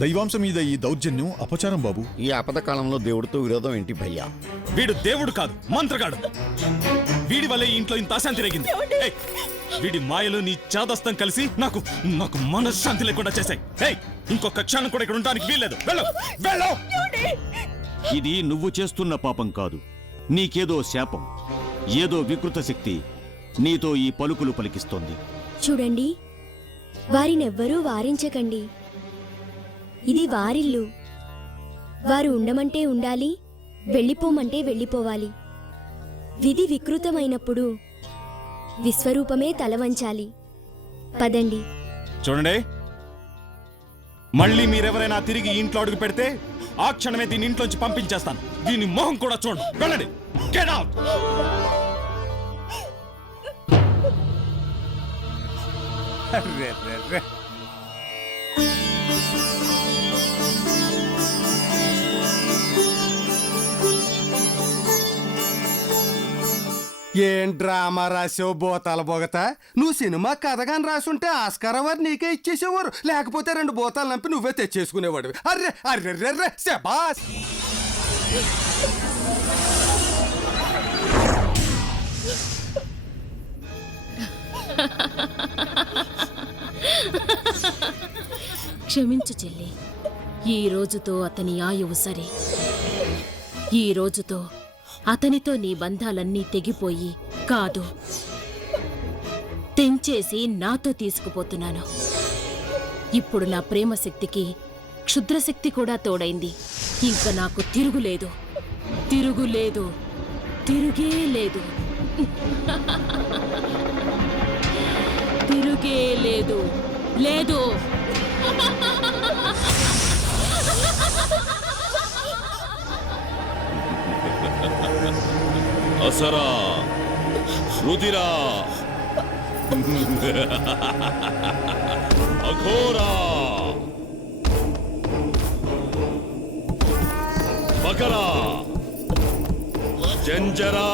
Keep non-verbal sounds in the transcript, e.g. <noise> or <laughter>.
దైవాంశం మీద ఈ దౌర్జన్యం అపచారం బాబు. ఈ ఆపద కాలంలో దేవుడితో విరోధం ఏంటి భయ్యా? వీడు దేవుడు కాదు మంత్రగాడు. వీడి వల్లే ఈ ఇంట్లో ఇంత అశాంతి రేగింది. ఏయ్, వీడి మాయలు నీ చాదస్తం కలిసి నాకు నాకు మనశ్శాంతి లేకుండా చేశాయి. ఏయ్ ఇంకొక క్షణం కూడా ఇక్కడ ఉండడానికి వీల్లేదు. వెళ్ళు వెళ్ళు. ఇది నువ్వు చేస్తున్న పాపం కాదు. నీకేదో శాపం ఏదో వికృత శక్తి నీతో ఈ పలుకులు పలికిస్తోంది. చూడండి వారినెవ్వరూ వారించకండి. ఇది వారిల్లు. వారు ఉండమంటే ఉండాలి వెళ్ళిపోమంటే వెళ్ళిపోవాలి. విధి వికృతమైనప్పుడు విశ్వరూపమే తలవంచాలి. పదండి. చూడండి. మళ్ళీ మీరెవరైనా తిరిగి ఇంట్లో అడుగు పెడితే ఆ క్షణమే దీని ఇంట్లోంచి పంపించేస్తాను. దీని మొహం కూడా చూడండి వెళ్ళండి. Get out! <laughs> ఏం డ్రామా రాసావు బోతాల బొగత? నువ్వు సినిమా కథగాని రాసుంటే ఆస్కారం వారు నీకే ఇచ్చేసేవారు. లేకపోతే రెండు బోతాలు నంపి నువ్వే తెచ్చేసుకునేవాడు అర్రే అర్రే అర్రే శబాస్! క్షమించు చెల్లి. ఈ రోజుతో అతని ఆయువు సరే. ఈ రోజుతో అతనితో నీ బంధాలన్నీ తెగిపోయి కాదు. తెంచేసి నాతో తీసుకుపోతున్నాను. ఇప్పుడు నా ప్రేమ శక్తికి క్షుద్రశక్తి కూడా తోడైంది. ఇంకా నాకు తిరుగులేదు తిరుగులేదు తిరుగే లేదు. తిరుగే లేదు. లేదు. అసరా. రుదిరా అఘోరా. మకరా. జంజరా.